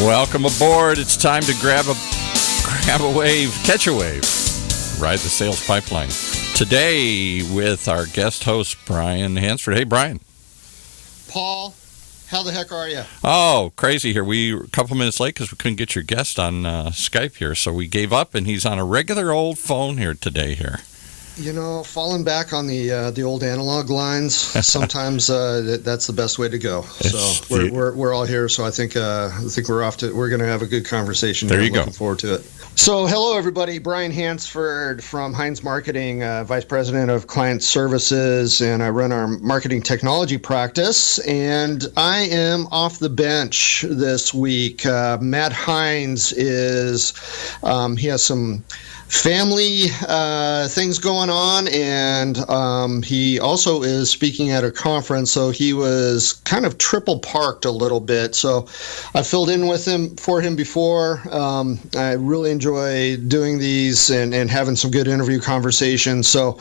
Welcome aboard. It's time to grab a wave, catch a wave, ride the sales pipeline. Today with our guest host, Brian Hansford. Hey, Brian. Paul, how the heck are you? Oh, crazy here. We were a couple minutes late because we couldn't get your guest on Skype here, so we gave up, and he's on a regular old phone here today here. You know, falling back on the old analog lines, sometimes that's the best way to go. So we're all here, so I think we're going to have a good conversation. There you go. Looking forward to it. So hello everybody, Brian Hansford from Heinz Marketing, Vice President of Client Services, and I run our marketing technology practice. And I am off the bench this week. Matt Heinz is he has some family things going on, and he also is speaking at a conference, so he was kind of triple parked a little bit. So I filled in for him before. I really enjoy doing these and having some good interview conversations. So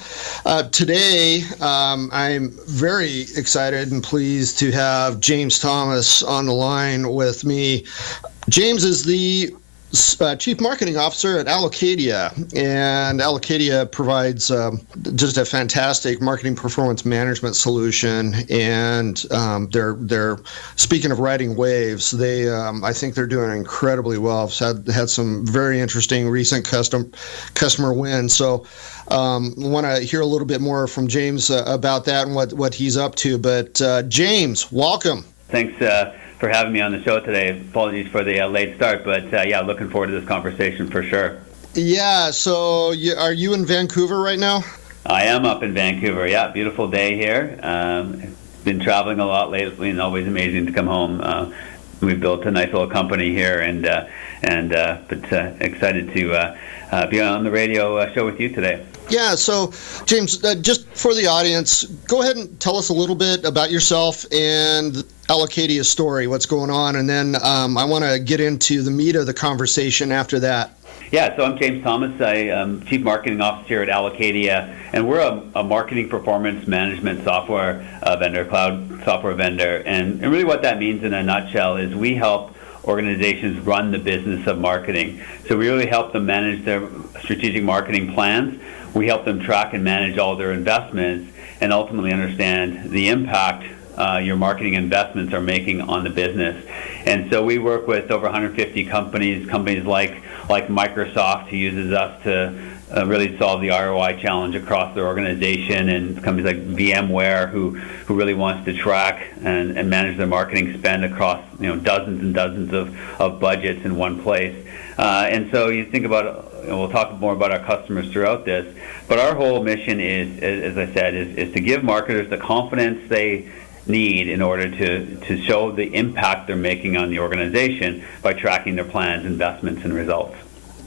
today I'm very excited and pleased to have James Thomas on the line with me. James is the Chief Marketing Officer at Allocadia, and Allocadia provides just a fantastic marketing performance management solution. And they're speaking of riding waves. I think they're doing incredibly well. I've had some very interesting recent customer wins. So want to hear a little bit more from James about that and what he's up to. But James, welcome. Thanks for having me on the show today. Apologies for the late start, but looking forward to this conversation for sure. Yeah, so are you in Vancouver right now? I am up in Vancouver, yeah. Beautiful day here. Been traveling a lot lately, and always amazing to come home. We've built a nice little company here, but excited to be on the radio show with you today. Yeah, so James, just for the audience, go ahead and tell us a little bit about yourself and Allocadia's story, what's going on, and then I want to get into the meat of the conversation after that. Yeah, so I'm James Thomas. I'm Chief Marketing Officer at Allocadia, and we're a marketing performance management software vendor, cloud software vendor. And really what that means in a nutshell is we help organizations run the business of marketing. So we really help them manage their strategic marketing plans. We help them track and manage all their investments and ultimately understand the impact your marketing investments are making on the business. And so we work with over 150 companies like Microsoft, who uses us to really solve the ROI challenge across their organization, and companies like VMware, who really wants to track and manage their marketing spend across dozens and dozens of budgets in one place. And so you think about, we'll talk more about our customers throughout this, but our whole mission is, as I said, is to give marketers the confidence they need in order to show the impact they're making on the organization by tracking their plans, investments, and results.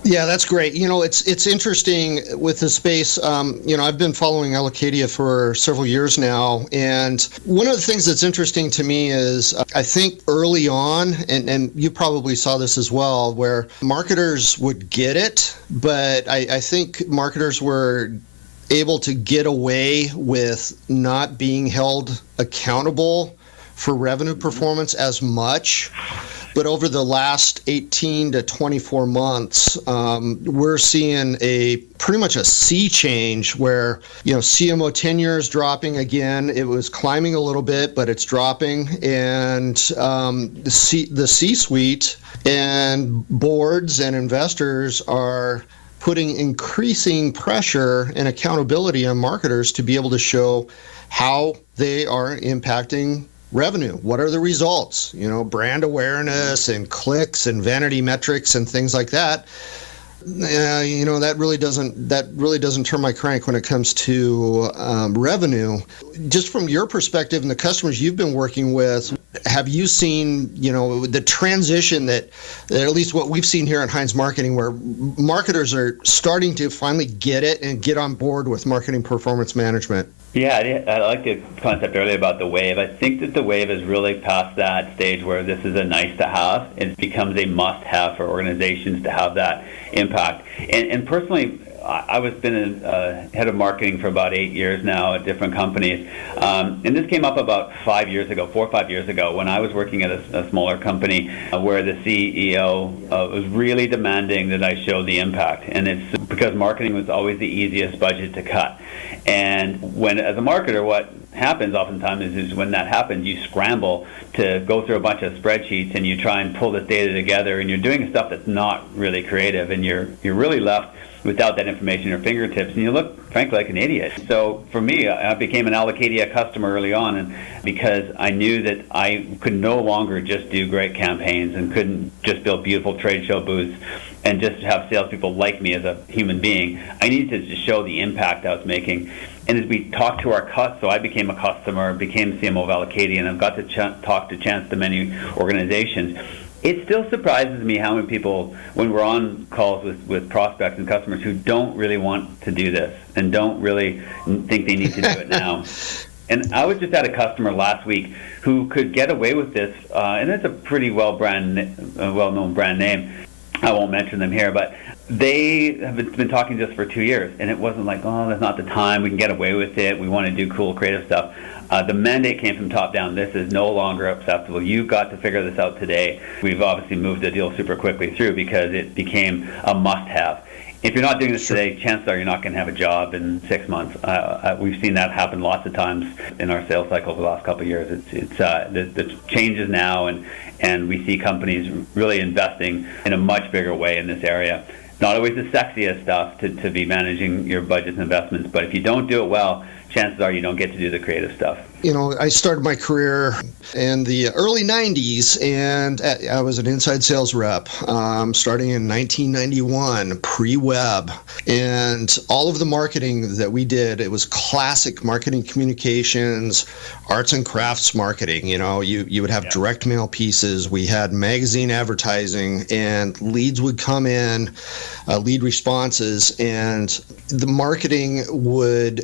Yeah, that's great. It's interesting with this space. I've been following Allocadia for several years now, and one of the things that's interesting to me is I think early on, and you probably saw this as well, where marketers would get it, but I think marketers were able to get away with not being held accountable for revenue performance as much. But over the last 18 to 24 months, we're seeing pretty much a sea change where, CMO tenure is dropping again. It was climbing a little bit, but it's dropping. And the C-suite and boards and investors are putting increasing pressure and accountability on marketers to be able to show how they are impacting revenue. What are the results? Brand awareness and clicks and vanity metrics and things like that. That really doesn't turn my crank when it comes to revenue. Just from your perspective and the customers you've been working with, have you seen the transition that at least what we've seen here at Heinz Marketing, where marketers are starting to finally get it and get on board with marketing performance management? Yeah, I like the concept earlier about the wave. I think that the wave is really past that stage where this is a nice to have. It becomes a must have for organizations to have that impact. And personally, I was been a head of marketing for about 8 years now at different companies. And this came up about 4 or 5 years ago, when I was working at a smaller company where the CEO was really demanding that I show the impact. And it's because marketing was always the easiest budget to cut. And when, as a marketer, what happens oftentimes is when that happens, you scramble to go through a bunch of spreadsheets and you try and pull this data together, and you're doing stuff that's not really creative, and you're really left without that information at your fingertips, and you look, frankly, like an idiot. So for me, I became an Allocadia customer early on, and because I knew that I could no longer just do great campaigns and couldn't just build beautiful trade show booths and just have salespeople like me as a human being. I needed to just show the impact I was making. And as we talked to our customers, so I became a customer, became CMO of Allocadia, and I've got to talk to many organizations. It still surprises me how many people, when we're on calls with prospects and customers who don't really want to do this and don't really think they need to do it now. And I was just at a customer last week who could get away with this, and it's a pretty well-known brand name. I won't mention them here, but they have been talking to us for 2 years, and it wasn't like, oh, that's not the time, we can get away with it, we want to do cool creative stuff. The mandate came from top down. This is no longer acceptable. You've got to figure this out today. We've obviously moved the deal super quickly through because it became a must-have. If you're not doing this today, chances are you're not going to have a job in 6 months. We've seen that happen lots of times in our sales cycle over the last couple of years. The changes now, and we see companies really investing in a much bigger way in this area. Not always the sexiest stuff to be managing your budgets and investments, but if you don't do it well, chances are you don't get to do the creative stuff. You know, I started my career in the early 90s, and I was an inside sales rep starting in 1991, pre-web. And all of the marketing that we did, it was classic marketing communications, arts and crafts marketing. You know, you would have direct mail pieces. We had magazine advertising, and leads would come in, lead responses, and the marketing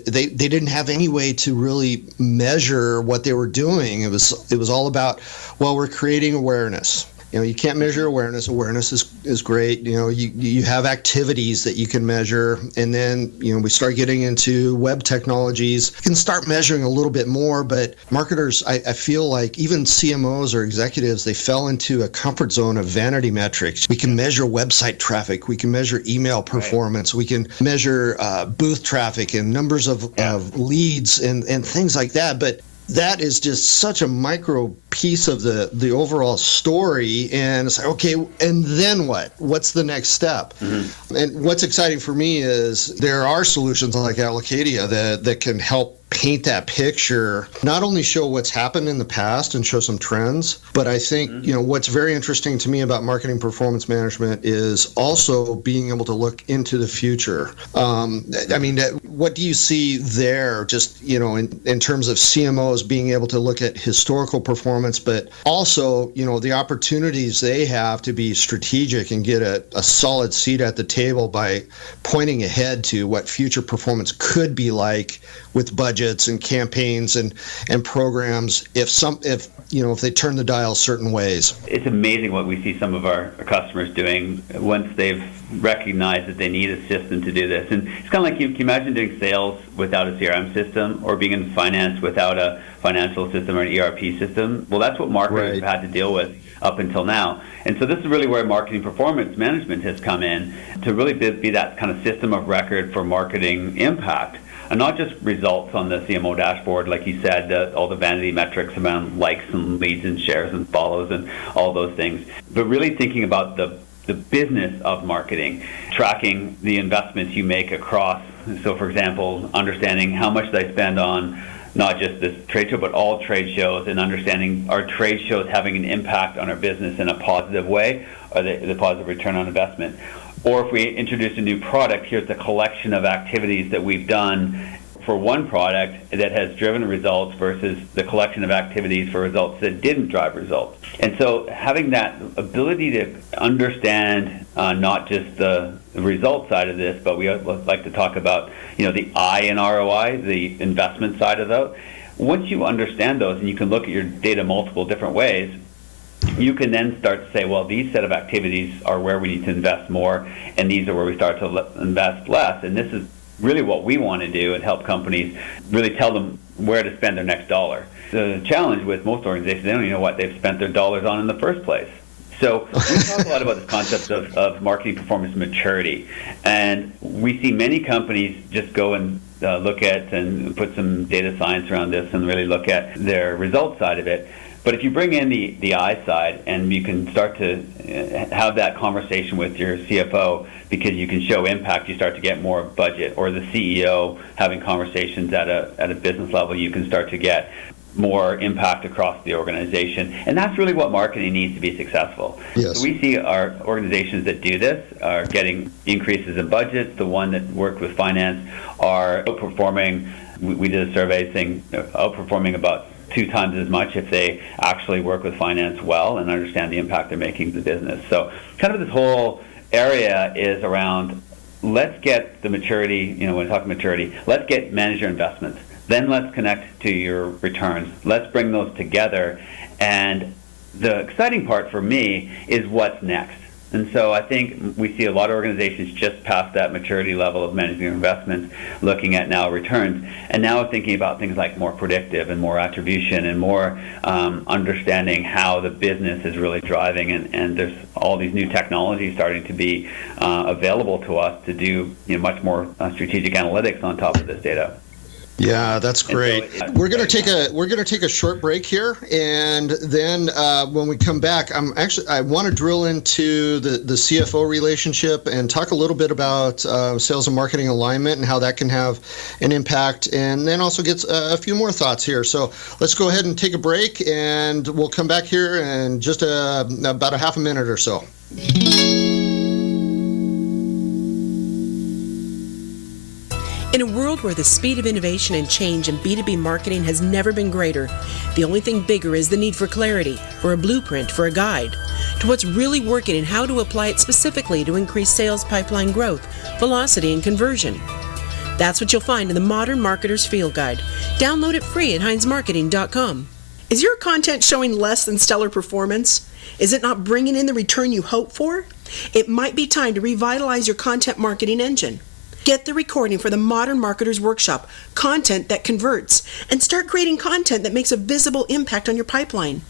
they didn't have any way to really measure what they were doing. It was all about, well, we're creating awareness. You know, you can't measure awareness. Awareness is great. You know, you have activities that you can measure, and then, you know, we start getting into web technologies. You can start measuring a little bit more, but marketers, I feel like even CMOs or executives, they fell into a comfort zone of vanity metrics. We can measure website traffic. We can measure email performance. Right. We can measure booth traffic and numbers of leads and things like that. But that is just such a micro piece of the overall story, and it's like, okay, and then what? What's the next step? Mm-hmm. And what's exciting for me is there are solutions like Allocadia that can help paint that picture, not only show what's happened in the past and show some trends, but I think, you know, what's very interesting to me about marketing performance management is also being able to look into the future. I mean, what do you see there, just, you know, in terms of CMOs being able to look at historical performance, but also, you know, the opportunities they have to be strategic and get a solid seat at the table by pointing ahead to what future performance could be like with budgets and campaigns and programs if they turn the dial certain ways. It's amazing what we see some of our customers doing once they've recognized that they need a system to do this. And it's kind of like you can imagine doing sales without a CRM system, or being in finance without a financial system or an ERP system. Well, that's what marketers have had to deal with up until now. And so this is really where marketing performance management has come in to really be that kind of system of record for marketing impact. And not just results on the CMO dashboard, like you said, all the vanity metrics around likes and leads and shares and follows and all those things, but really thinking about the business of marketing, tracking the investments you make across. So, for example, understanding how much did I spend on not just this trade show, but all trade shows, and understanding are trade shows having an impact on our business in a positive way, or the positive return on investment. Or if we introduce a new product, here's the collection of activities that we've done for one product that has driven results versus the collection of activities for results that didn't drive results. And so having that ability to understand not just the result side of this, but we like to talk about, you know, the I in ROI, the investment side of those. Once you understand those and you can look at your data multiple different ways, you can then start to say, well, these set of activities are where we need to invest more, and these are where we start to invest less. And this is really what we want to do and help companies really tell them where to spend their next dollar. The challenge with most organizations, they don't even know what they've spent their dollars on in the first place. So we talk a lot about this concept of marketing performance maturity. And we see many companies just go and look at and put some data science around this and really look at their results side of it. But if you bring in the I side and you can start to have that conversation with your CFO, because you can show impact, you start to get more budget, or the CEO having conversations at a business level, you can start to get more impact across the organization. And that's really what marketing needs to be successful. Yes. So we see our organizations that do this are getting increases in budgets. The one that worked with finance are outperforming. We did a survey saying outperforming about 2 times as much if they actually work with finance well and understand the impact they're making to the business. So kind of this whole area is around, let's get the maturity, when we talk maturity, let's manage your investments. Then let's connect to your returns. Let's bring those together. And the exciting part for me is what's next. And so I think we see a lot of organizations just past that maturity level of managing their investments, looking at now returns, and now thinking about things like more predictive and more attribution and more understanding how the business is really driving. And there's all these new technologies starting to be available to us to do much more strategic analytics on top of this data. Yeah, that's great. So we're gonna take a short break here, and then when we come back, I want to drill into the CFO relationship and talk a little bit about sales and marketing alignment and how that can have an impact, and then also get a few more thoughts here. So let's go ahead and take a break, and we'll come back here in just about a half a minute or so. In a world where the speed of innovation and change in B2B marketing has never been greater, the only thing bigger is the need for clarity, for a blueprint, for a guide to what's really working and how to apply it specifically to increase sales pipeline growth, velocity, and conversion. That's what you'll find in the Modern Marketer's Field Guide. Download it free at heinzmarketing.com. Is your content showing less than stellar performance? Is it not bringing in the return you hope for? It might be time to revitalize your content marketing engine. Get the recording for the Modern Marketer's Workshop, Content That Converts, and start creating content that makes a visible impact on your pipeline.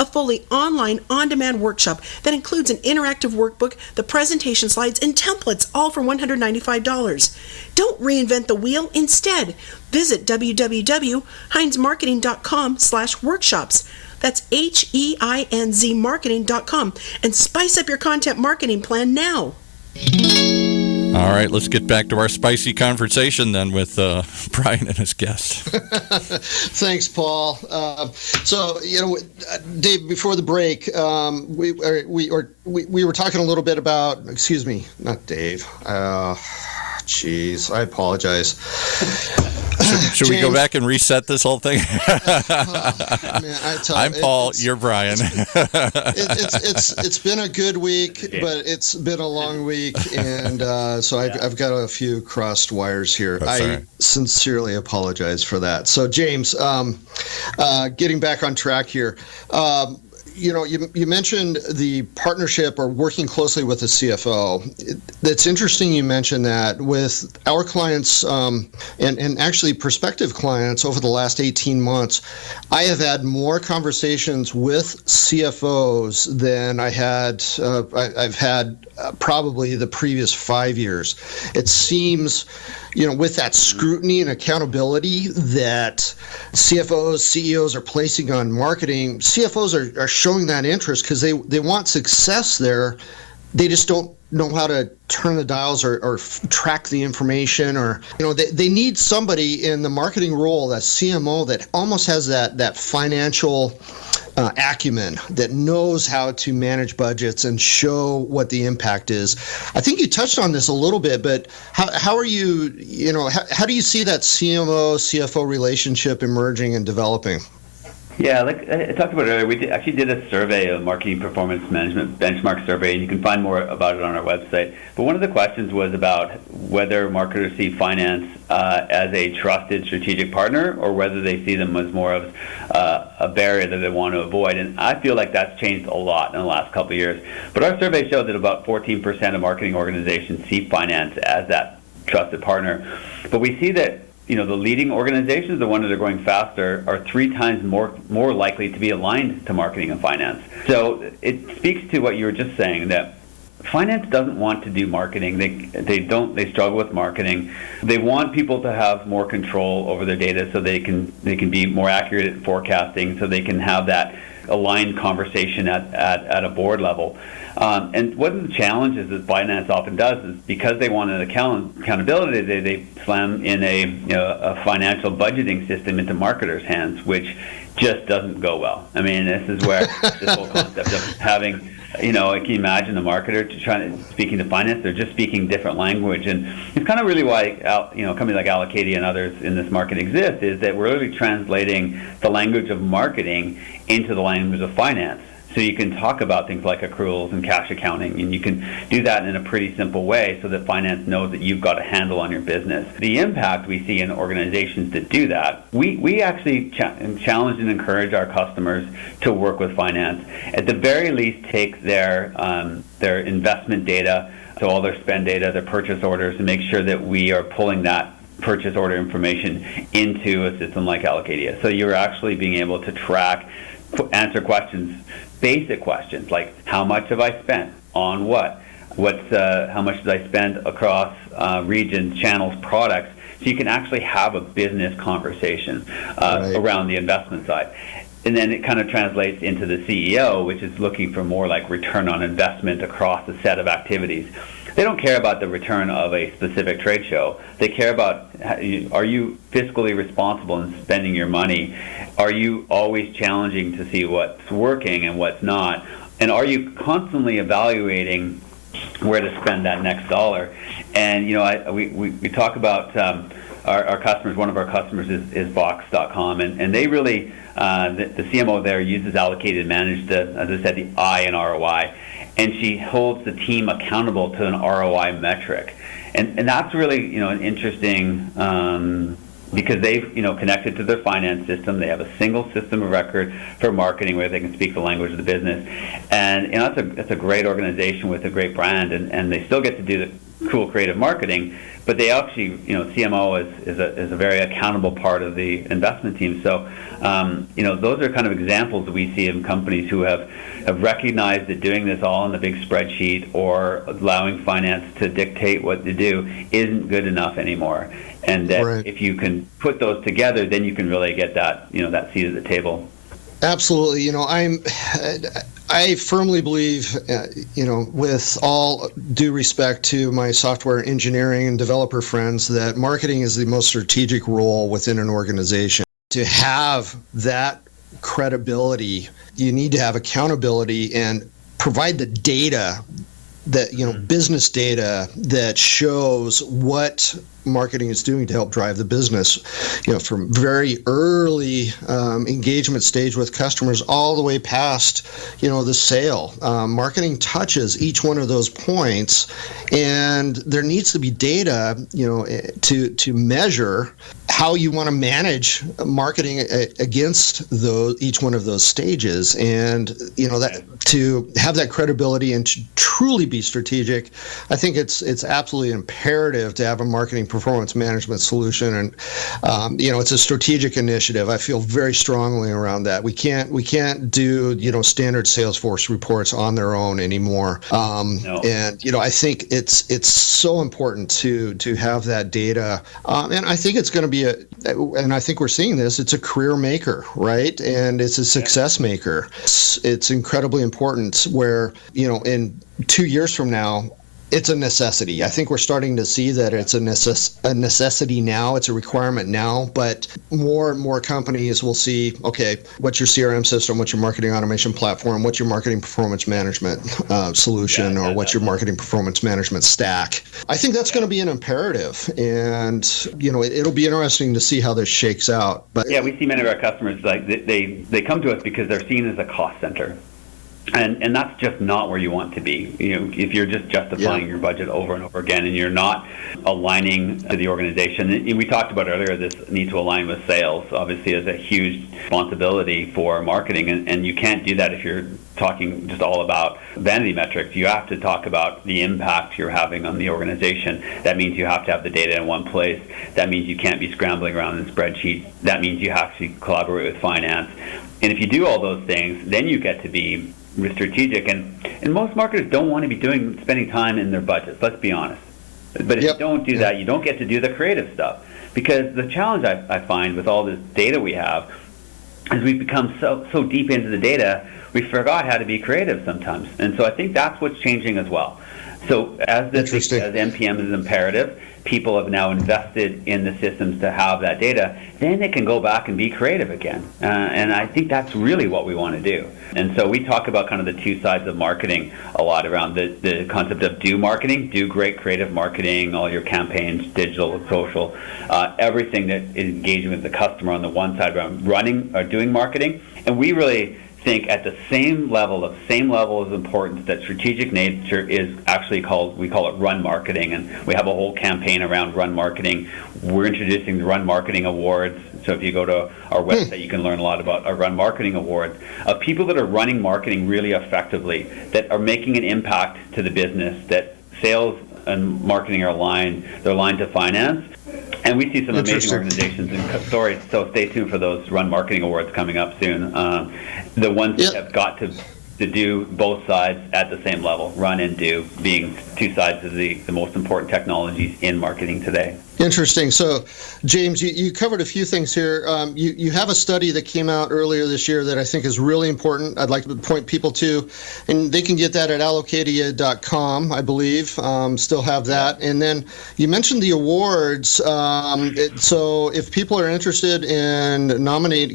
A fully online, on-demand workshop that includes an interactive workbook, the presentation slides, and templates, all for $195. Don't reinvent the wheel. Instead, visit www.heinzmarketing.com/workshops. That's HEINZ marketing.com, and spice up your content marketing plan now. All right, let's get back to our spicy conversation then with Brian and his guest. Thanks, Paul. So, Dave, before the break, we were talking a little bit about. Excuse me, not Dave. Jeez, I apologize. Should we go back and reset this whole thing? I'm Paul. You're Brian. It's been a good week, but it's been a long week, and so I've got a few crossed wires here. I sincerely apologize for that. So, James, getting back on track here. You mentioned the partnership or working closely with the CFO. It's interesting you mentioned that with our clients and actually prospective clients over the last 18 months. I have had more conversations with CFOs than I've had probably the previous 5 years. It seems, with that scrutiny and accountability that CFOs, CEOs are placing on marketing, CFOs are showing that interest because they want success there. They just don't know how to turn the dials or track the information, or they need somebody in the marketing role, that CMO, that almost has that financial acumen, that knows how to manage budgets and show what the impact is. I think you touched on this a little bit, but how are you, how do you see that CMO CFO relationship emerging and developing? Yeah, like I talked about earlier, we actually did a survey, a marketing performance management benchmark survey, and you can find more about it on our website. But one of the questions was about whether marketers see finance as a trusted strategic partner, or whether they see them as more of a barrier that they want to avoid. And I feel like that's changed a lot in the last couple of years. But our survey showed that about 14% of marketing organizations see finance as that trusted partner. But we see that the leading organizations, the ones that are going faster, are 3 times more likely to be aligned to marketing and finance. So it speaks to what you were just saying, that finance doesn't want to do marketing. They struggle with marketing. They want people to have more control over their data so they can be more accurate at forecasting, so they can have that aligned conversation at a board level. And one of the challenges that finance often does is, because they want an accountability, they slam in a financial budgeting system into marketers' hands, which just doesn't go well. I mean, this is where this whole concept of having, can you imagine a marketer speaking to finance? They're just speaking different language, and it's kind of really why companies like Allocadia and others in this market exist, is that we're really translating the language of marketing into the language of finance. So you can talk about things like accruals and cash accounting, and you can do that in a pretty simple way so that finance knows that you've got a handle on your business. The impact we see in organizations that do that, we actually challenge and encourage our customers to work with finance. At the very least, take their investment data, so all their spend data, their purchase orders, and make sure that we are pulling that purchase order information into a system like Allocadia. So you're actually being able to track, answer questions, basic questions like, how much have I spent on what? How much did I spend across regions, channels, products? So you can actually have a business conversation around the investment side. And then it kind of translates into the CEO, which is looking for more like return on investment across a set of activities. They don't care about the return of a specific trade show. They care about, are you fiscally responsible in spending your money? Are you always challenging to see what's working and what's not? And are you constantly evaluating where to spend that next dollar? And we talk about our customers. One of our customers is Box.com, and they really, the CMO there uses Allocadia to manage as I said, the I in ROI. And she holds the team accountable to an ROI metric, and that's really an interesting, because they've connected to their finance system. They have a single system of record for marketing where they can speak the language of the business, and it's a great organization with a great brand, and they still get to do the cool creative marketing, but they actually CMO is a very accountable part of the investment team. So those are kind of examples that we see in companies who have recognized that doing this all in a big spreadsheet or allowing finance to dictate what to do isn't good enough anymore. And that if you can put those together, then you can really get that that seat at the table. Absolutely. I firmly believe, with all due respect to my software engineering and developer friends, that marketing is the most strategic role within an organization. To have that credibility, you need to have accountability and provide the data that, business data that shows what marketing is doing to help drive the business, from very early engagement stage with customers all the way past, the sale. Marketing touches each one of those points, and there needs to be data, to measure how you want to manage marketing against each one of those stages, and that to have that credibility and to truly be strategic. I think it's absolutely imperative to have a marketing performance management solution, and it's a strategic initiative. I feel very strongly around that. We can't do standard Salesforce reports on their own anymore. No. And I think it's so important to have that data, and I think it's going to be and I think we're seeing this. It's a career maker, right? And it's a success maker. It's incredibly important. Where in 2 years from now, it's a necessity. I think we're starting to see that it's a necessity now. It's a requirement now, but more and more companies will see, okay, what's your CRM system? What's your marketing automation platform? What's your marketing performance management solution? Or what's your marketing performance management stack? I think that's going to be an imperative. And, it'll be interesting to see how this shakes out. But yeah, we see many of our customers, like they come to us because they're seen as a cost center. And that's just not where you want to be. If you're just justifying your budget over and over again and you're not aligning to the organization. And we talked about earlier this need to align with sales, obviously, is a huge responsibility for marketing. And you can't do that if you're talking just all about vanity metrics. You have to talk about the impact you're having on the organization. That means you have to have the data in one place. That means you can't be scrambling around in spreadsheets. That means you have to collaborate with finance. And if you do all those things, then you get to be strategic, and most marketers don't want to be spending time in their budgets, let's be honest. But if you don't do that, you don't get to do the creative stuff, because the challenge I find with all this data we have is we've become so deep into the data, we forgot how to be creative sometimes. And so I think that's what's changing as well. So as NPM is imperative, people have now invested in the systems to have that data, then they can go back and be creative again. And I think that's really what we want to do. And so we talk about kind of the two sides of marketing a lot around the concept of do marketing, do great creative marketing, all your campaigns, digital, social, everything that is engaging with the customer on the one side around running or doing marketing. And we really think at the same level of importance that strategic nature is actually we call it run marketing, and we have a whole campaign around run marketing. We're introducing the Run Marketing Awards. So if you go to our website, you can learn a lot about our Run Marketing Awards of people that are running marketing really effectively, that are making an impact to the business, that sales and marketing are aligned. They're aligned to finance. And we see some amazing organizations and stories, so stay tuned for those Run Marketing Awards coming up soon. The ones that have got to do both sides at the same level, run and do, being two sides of the most important technologies in marketing today. Interesting. So, James, you covered a few things here. You have a study that came out earlier this year that I think is really important. I'd like to point people to, and they can get that at allocadia.com, I believe. Still have that. And then you mentioned the awards. So if people are interested in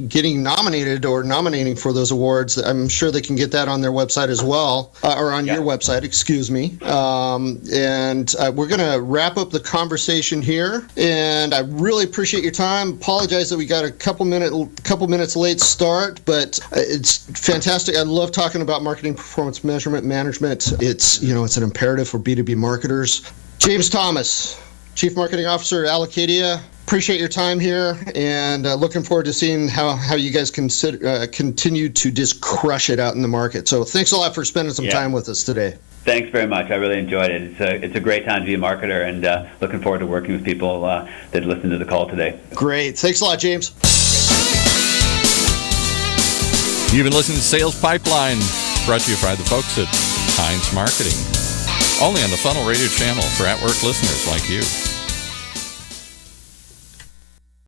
getting nominated or nominating for those awards, I'm sure they can get that on their website as well, or on your website, excuse me. And we're going to wrap up the conversation here. And I really appreciate your time. Apologize that we got a couple minutes late start, but it's fantastic. I love talking about marketing performance measurement management. It's an imperative for B2B marketers. James Thomas, Chief Marketing Officer at Allocadia. Appreciate your time here, and looking forward to seeing how you guys continue to just crush it out in the market. So thanks a lot for spending some time with us today. Thanks very much. I really enjoyed it. It's a great time to be a marketer, and looking forward to working with people that listen to the call today. Great. Thanks a lot, James. You've been listening to Sales Pipeline, brought to you by the folks at Heinz Marketing, only on the Funnel Radio channel for at-work listeners like you.